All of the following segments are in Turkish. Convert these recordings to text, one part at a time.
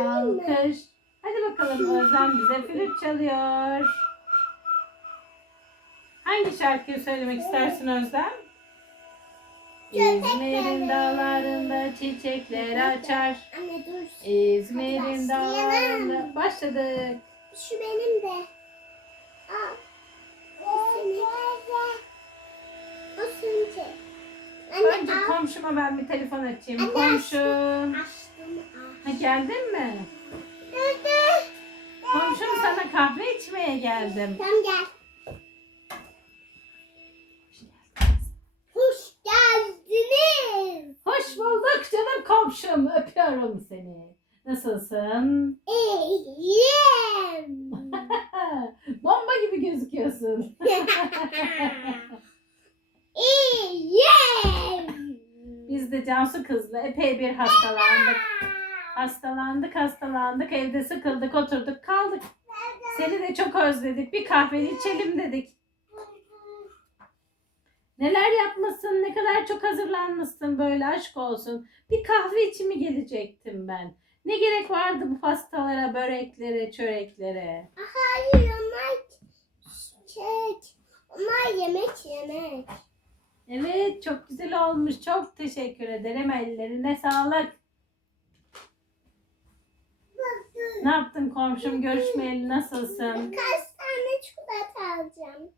alkış. Hadi bakalım Özlem bize flüt çalıyor. Hangi şarkıyı söylemek istersin Özlem? İzmir'in dağlarında çiçekler açar. Anne dur. İzmir'in dağlarında başladık. Şu benim de. Aa. Önce Anne al. komşuma ben bir telefon açayım. Anne, Komşu. Açtım. Ha geldin mi? Nerede? Komşum sana kahve içmeye geldim. Tamam gel. Hoş geldiniz. Hoş bulduk canım komşum. Öpüyorum seni. Nasılsın? İyiyim. Bomba gibi gözüküyorsun. İyiyim. Biz de Cansu kızla epey bir hastalandık. Hastalandık, hastalandık. Evde sıkıldık, oturduk, kaldık. Seni de çok özledik. Bir kahve içelim dedik. Neler yapmışsın, ne kadar çok hazırlanmışsın böyle aşk olsun. Bir kahve içi mi gelecektim ben? Ne gerek vardı bu pastalara, böreklere, çöreklere? Hayır onlar kek. Onlar yemek yemek. Evet, çok güzel olmuş. Çok teşekkür ederim. Ellerine sağlık. Ne yaptın komşum? Görüşmeyeli nasılsın? Kaç tane çikolata alacağım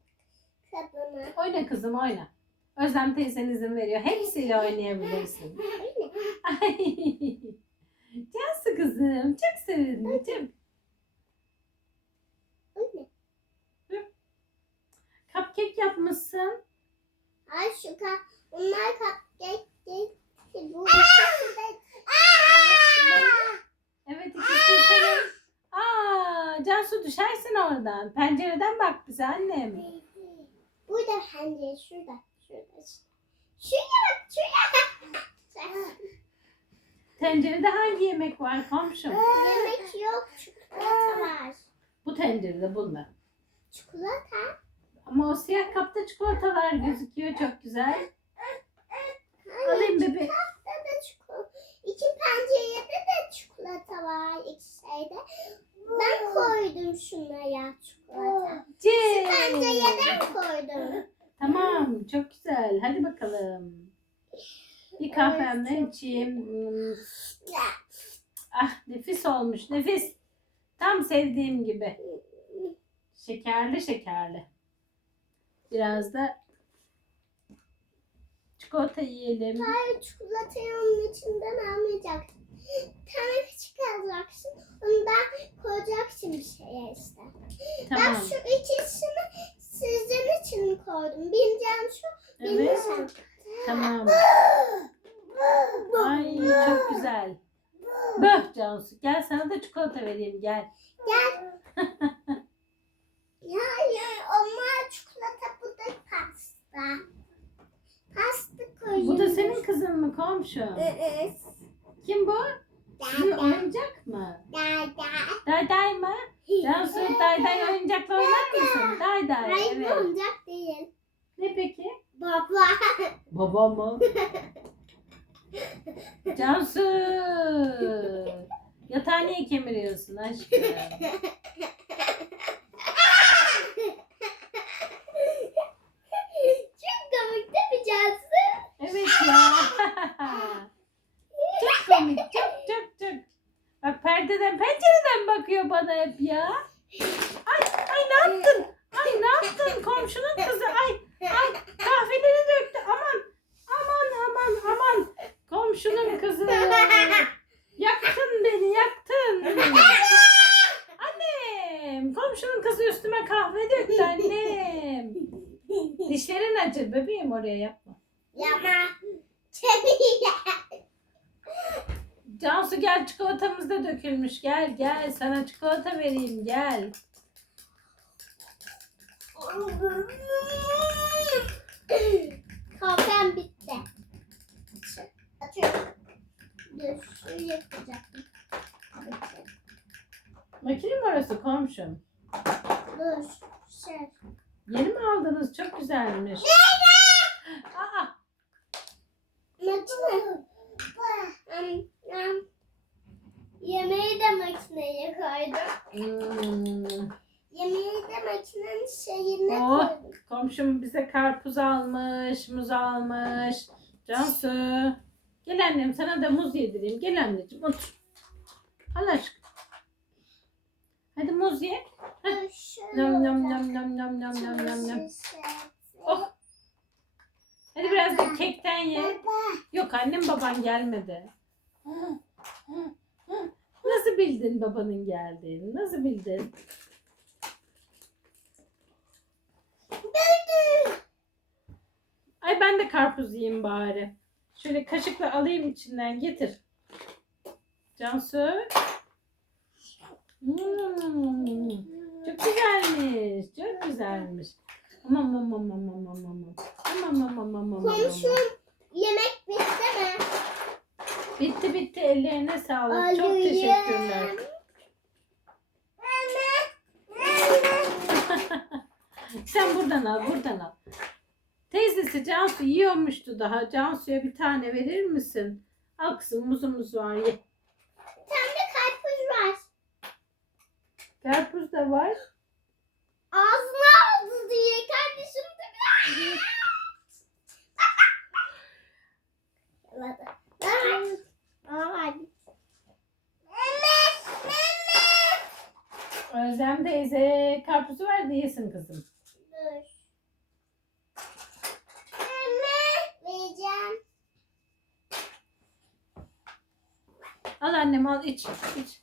kadına. Oyna kızım oyna. Özlem teyzen izin veriyor. Hepsiyle oynayabilirsin. Ay. Cansu kızım. Çok sevindim. Öyle. Cupcake yapmışsın. Ay şu ka onlar cupcake değil. Bu de Evet senin. Aa, Cansu düşersin oradan. Pencereden bak bize annem. Burada pencere şurada. Şurada. Şuraya bak şuraya. Tencerede hangi yemek var komşum? Yemek yok çikolata var. Bu tencerede bunlar. Çikolata. Ama o siyah kapta çikolatalar gözüküyor çok güzel. Alayım bebe. Çikolata da çikolata. İki pencerede de çikolata var iki şeyde. Ben koydum şunlara çikolata. Cem. Pencereden koydum. Tamam çok güzel. Hadi bakalım. Bir kahvemden içeyim. Hmm. Ah nefis olmuş nefis. Tam sevdiğim gibi. Şekerli şekerli. Biraz da çikolata yiyelim. Hayır çikolatayı onun içinden almayacaksın. Bir tane küçük alacaksın. Onu koyacaksın bir şeye işte. Tamam. Ben şu ikisini sizin için koydum. Can şu, Evet. sen. Tamam. Ay çok güzel. Böh Cansu gel sana da çikolata vereyim gel. Gel. Hayır onlar çikolata bu da pasta. Pasta koyuyorum. Bu da senin kızın mı komşu? Evet. Kim bu? Dada. oyuncak mı? Dada. Dayday mı? Cansu Dayday oyuncakla oynar mısın? Dayday Hayır bu evet. oyuncak değil. Ne peki? Baba. Baba mı? Cansu. Yatağı niye kemiriyorsun aşkım? Çok komik değil mi Cansu? Evet ya. çok komik. Çok çok çok. Bak perdeden pencereden bakıyor bana hep ya. Ay ay ne yaptın? Ay ne yaptın komşunun kızı? Ay ay kahveleri döktü. Aman aman aman aman. Komşunun kızı. Yaktın beni yaktın. Annem komşunun kızı üstüme kahve döktü annem. Dişlerin acır bebeğim oraya yapma. Yama. Cansu gel çikolatamız da dökülmüş. Gel gel sana çikolata vereyim gel. Kahvem bitti. Atıyorum. Dur şöyle yapacaktım. Makine mi orası komşum? Dur. Şey. Yeni mi aldınız? Çok güzelmiş. Aa, Makine. Yemeği de makineye koydum. Hmm. Yemeği de makinenin şeyine oh, koydum. Komşum bize karpuz almış, muz almış. Cansu. Gel annem sana da muz yedireyim. Gel anneciğim otur. Allah aşkına. Hadi muz ye. Nam nam nam nam nam nam nam nam nam. Oh. Hadi biraz da kekten ye. Baba. Yok annem baban gelmedi. Nasıl bildin babanın geldiğini? Nasıl bildin? Ay ben de karpuz yiyeyim bari. Şöyle kaşıkla alayım içinden getir. Cansu. Hmm, çok güzelmiş. Çok güzelmiş. Aman aman aman aman aman aman. Aman aman aman aman aman. Komşum yemek bitti mi? Bitti bitti ellerine sağlık. Çok teşekkürler. Sen buradan al buradan al. Teyzesi Cansu yiyormuştu daha. Cansu'ya bir tane verir misin? Al kızım muzumuz var ye. Sende karpuz var. Karpuz da var. Ağzına aldı diye kardeşim de Yaladı. Ver. Aa, hadi. Mehmet, Mehmet. Özlem teyze karpuzu ver de yesin kızım. Dur. Mehmet. Vereceğim. Al annem al iç iç.